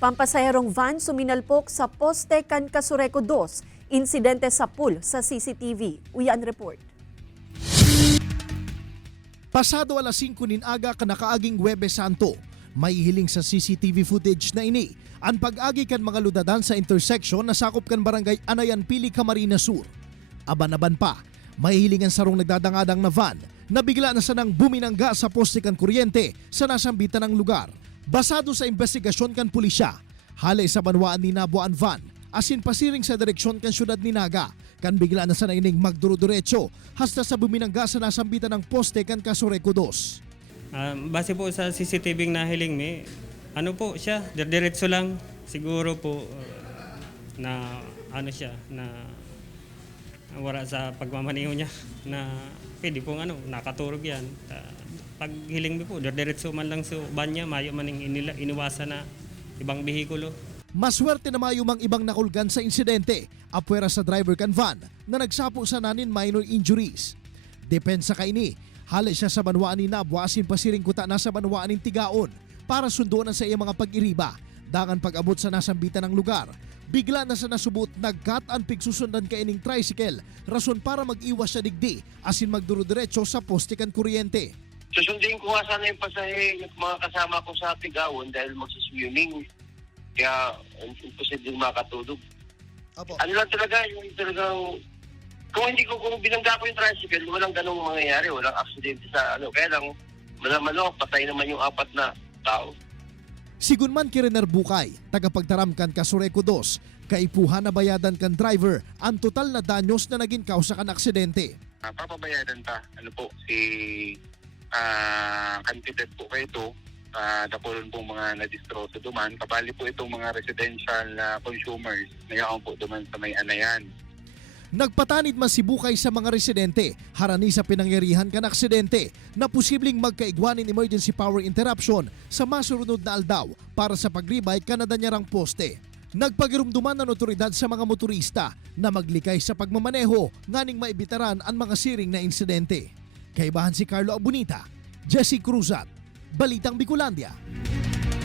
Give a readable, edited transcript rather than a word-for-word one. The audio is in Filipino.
Pampasaherong van suminalpok sa poste kan Casureco 2. Insidente sa pool sa CCTV. Uyan report. Pasado alas 5 nin aga kanakaaging Huwebes Santo, may hiling sa CCTV footage na ini ang pag-agi kan mga ludadan sa intersection na sakop kan barangay Anayan Pili, Camarines Sur. Aban-aban pa, may hilingan sarong nagdadangadang na van na bigla na sanang buminangga sa poste kan kuryente sa nasambitan ng lugar. Basado sa investigasyon kan pulisya, halay sa banwaan ni Nabo ang van, asin pasiring sa direksyon kan syudad ni Naga, kan bigla na sana ining magduro-diretso hasta sa buminangga sa nasambitan ng poste kan Casureco 2. Base po sa CCTV na hiling mi, ano po siya, diretso lang siguro po na ano siya na wala sa pagmamaniho niya na pwede pong nakaturog yan. Pag hiling mi po, diretso man lang sa banya, mayo man iniwasan na ibang bihikulo. Maswerte na mayo mang ibang nakulgan sa insidente, apwera sa driver kan van na nagsapo sa nanin minor injuries. Depensa kaini, halay siya sa banwaan ni Nabwa asin pasiring kuta na sa banwaan ni Tigaon para sunduan sa iyang mga pag-iriba. Dangan pag-abot sa nasambitan ng lugar, bigla na sa nasubot nagkat ang pigsusundan kaining tricycle, rason para mag-iwas siya digdi asin magduro-diretso sa poste kan kuryente. Susundin ko nga sana yung pasahe, yung mga kasama ko sa Tigaon dahil magsiswimming. Kaya imposible makatulog. Apo. Ano lang talaga, yung talagang kung binangga ko yung tricycle, walang ganung mangyayari, walang aksidente sa kaya lang malamang patay naman yung 4 na tao. Sigunman Kirener Bukay, tagapagtaram kan Casureco 2, kaipuhan na bayadan kan driver ang total na danyos na naging kausa kan aksidente. Papabayadan pa, si kantidad po kayo ito, dapolon pong mga nadistroso duman, kabali po itong mga residential consumers na yaon po duman sa may Anayan. Nagpatanid man si Bukay sa mga residente, harani sa pinangyarihan kan aksidente na posibleng magkaigwanin emergency power interruption sa masurunod na aldaw para sa pagribay kanadanyarang poste. Nagpagirumduman ng otoridad sa mga motorista na maglikay sa pagmamaneho nganing maibitaran ang mga siring na insidente. Kaibahan si Carlo Abunita, Jesse Cruzat, Balitang Bicolandia.